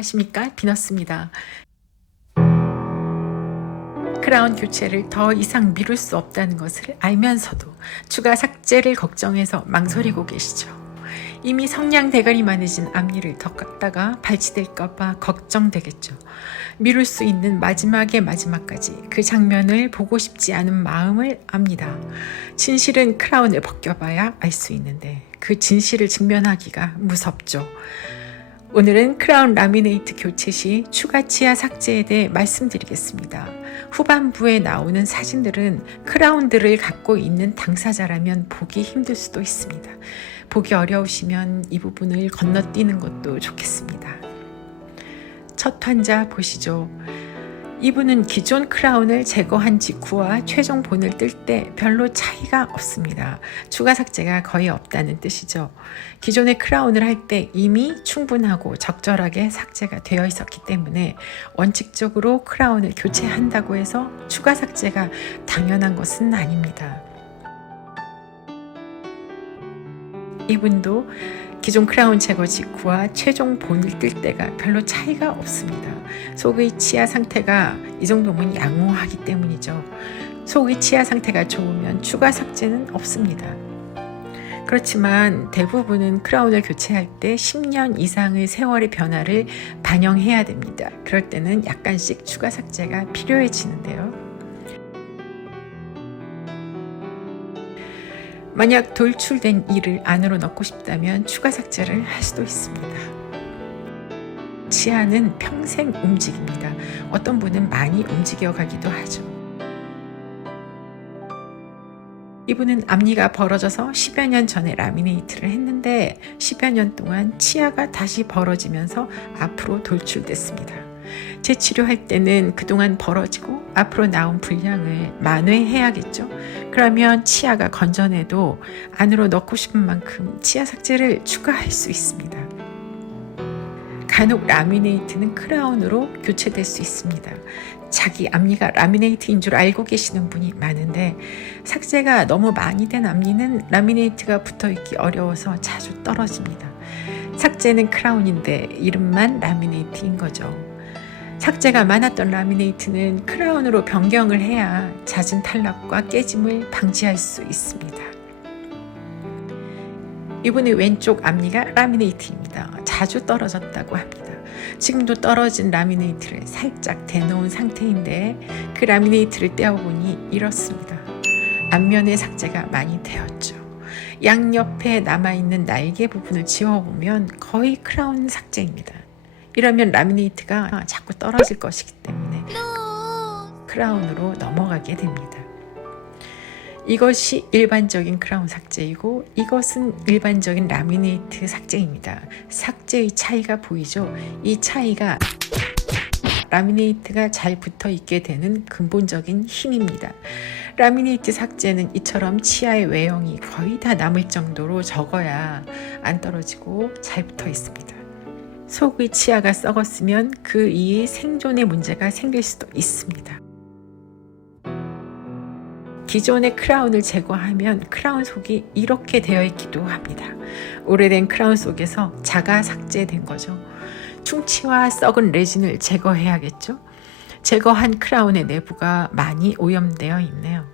안녕하십니까, 비너스입니다. 크라운 교체를 더 이상 미룰 수 없다는 것을 알면서도 추가 삭제를 걱정해서 망설이고 계시죠. 이미 성냥 대가리 많으신 앞니를 더 깎다가 발치될까봐 걱정되겠죠. 미룰 수 있는 마지막의 마지막까지 그 장면을 보고 싶지 않은 마음을 압니다. 진실은 크라운을 벗겨봐야 알 수 있는데 그 진실을 직면하기가 무섭죠. 오늘은 크라운 라미네이트 교체 시 추가 치아 삭제에 대해 말씀드리겠습니다. 후반부에 나오는 사진들은 크라운들을 갖고 있는 당사자라면 보기 힘들 수도 있습니다. 보기 어려우시면 이 부분을 건너뛰는 것도 좋겠습니다. 첫 환자 보시죠. 이분은 기존 크라운을 제거한 직후와 최종 본을 뜰 때 별로 차이가 없습니다. 추가 삭제가 거의 없다는 뜻이죠. 기존의 크라운을 할 때 이미 충분하고 적절하게 삭제가 되어 있었기 때문에 원칙적으로 크라운을 교체한다고 해서 추가 삭제가 당연한 것은 아닙니다. 이분도 기존 크라운 제거 직후와 최종 본을 뜰 때가 별로 차이가 없습니다. 속의 치아 상태가 이 정도면 양호하기 때문이죠. 속의 치아 상태가 좋으면 추가 삭제는 없습니다. 그렇지만 대부분은 크라운을 교체할 때 10년 이상의 세월의 변화를 반영해야 됩니다. 그럴 때는 약간씩 추가 삭제가 필요해지는데요. 만약 돌출된 이를 안으로 넣고 싶다면 추가 삭제를 할 수도 있습니다. 치아는 평생 움직입니다. 어떤 분은 많이 움직여 가기도 하죠. 이분은 앞니가 벌어져서 10여 년 전에 라미네이트를 했는데 10여 년 동안 치아가 다시 벌어지면서 앞으로 돌출됐습니다. 재치료할 때는 그동안 벌어지고 앞으로 나온 분량을 만회해야겠죠. 그러면 치아가 건전해도 안으로 넣고 싶은 만큼 치아 삭제를 추가할 수 있습니다. 간혹 라미네이트는 크라운으로 교체될 수 있습니다. 자기 앞니가 라미네이트인 줄 알고 계시는 분이 많은데 삭제가 너무 많이 된 앞니는 라미네이트가 붙어있기 어려워서 자주 떨어집니다. 삭제는 크라운인데 이름만 라미네이트인 거죠. 삭제가 많았던 라미네이트는 크라운으로 변경을 해야 잦은 탈락과 깨짐을 방지할 수 있습니다. 이분의 왼쪽 앞니가 라미네이트입니다. 자주 떨어졌다고 합니다. 지금도 떨어진 라미네이트를 살짝 대놓은 상태인데 그 라미네이트를 떼어보니 이렇습니다. 앞면의 삭제가 많이 되었죠. 양옆에 남아있는 날개 부분을 지워보면 거의 크라운 삭제입니다. 이러면 라미네이트가 자꾸 떨어질 것이기 때문에 크라운으로 넘어가게 됩니다. 이것이 일반적인 크라운 삭제이고 이것은 일반적인 라미네이트 삭제입니다. 삭제의 차이가 보이죠? 이 차이가 라미네이트가 잘 붙어 있게 되는 근본적인 힘입니다. 라미네이트 삭제는 이처럼 치아의 외형이 거의 다 남을 정도로 적어야 안 떨어지고 잘 붙어 있습니다. 속의 치아가 썩었으면 그 이에 생존의 문제가 생길 수도 있습니다. 기존의 크라운을 제거하면 크라운 속이 이렇게 되어 있기도 합니다. 오래된 크라운 속에서 자가 삭제된 거죠. 충치와 썩은 레진을 제거해야겠죠. 제거한 크라운의 내부가 많이 오염되어 있네요.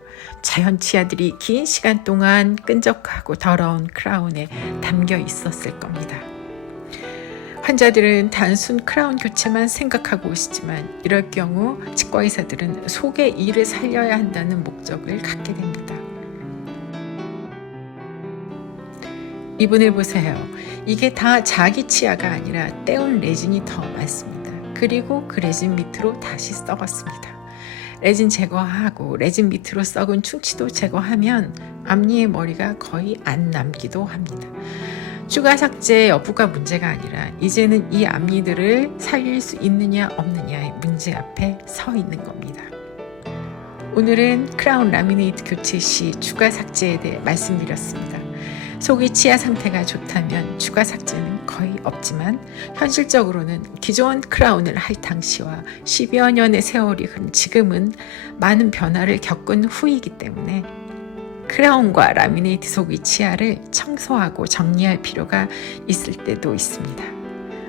자연 치아들이 긴 시간 동안 끈적하고 더러운 크라운에 담겨 있었을 겁니다. 환자들은 단순 크라운 교체만 생각하고 오시지만 이럴 경우 치과의사들은 속의 이를 살려야 한다는 목적을 갖게 됩니다. 이분을 보세요. 이게 다 자기 치아가 아니라 떼운 레진이 더 많습니다. 그리고 그 레진 밑으로 다시 썩었습니다. 레진 제거하고 레진 밑으로 썩은 충치도 제거하면 앞니의 머리가 거의 안 남기도 합니다. 추가 삭제 여부가 문제가 아니라 이제는 이 앞니들을 살릴 수 있느냐 없느냐의 문제 앞에 서 있는 겁니다. 오늘은 크라운 라미네이트 교체 시 추가 삭제에 대해 말씀드렸습니다. 속의 치아 상태가 좋다면 추가 삭제는 거의 없지만 현실적으로는 기존 크라운을 할 당시와 10여 년의 세월이 흐른 지금은 많은 변화를 겪은 후이기 때문에 크라운과 라미네이트 속의 치아를 청소하고 정리할 필요가 있을 때도 있습니다.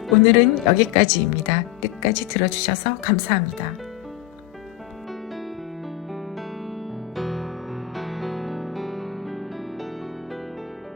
오늘은 여기까지입니다. 끝까지 들어주셔서 감사합니다.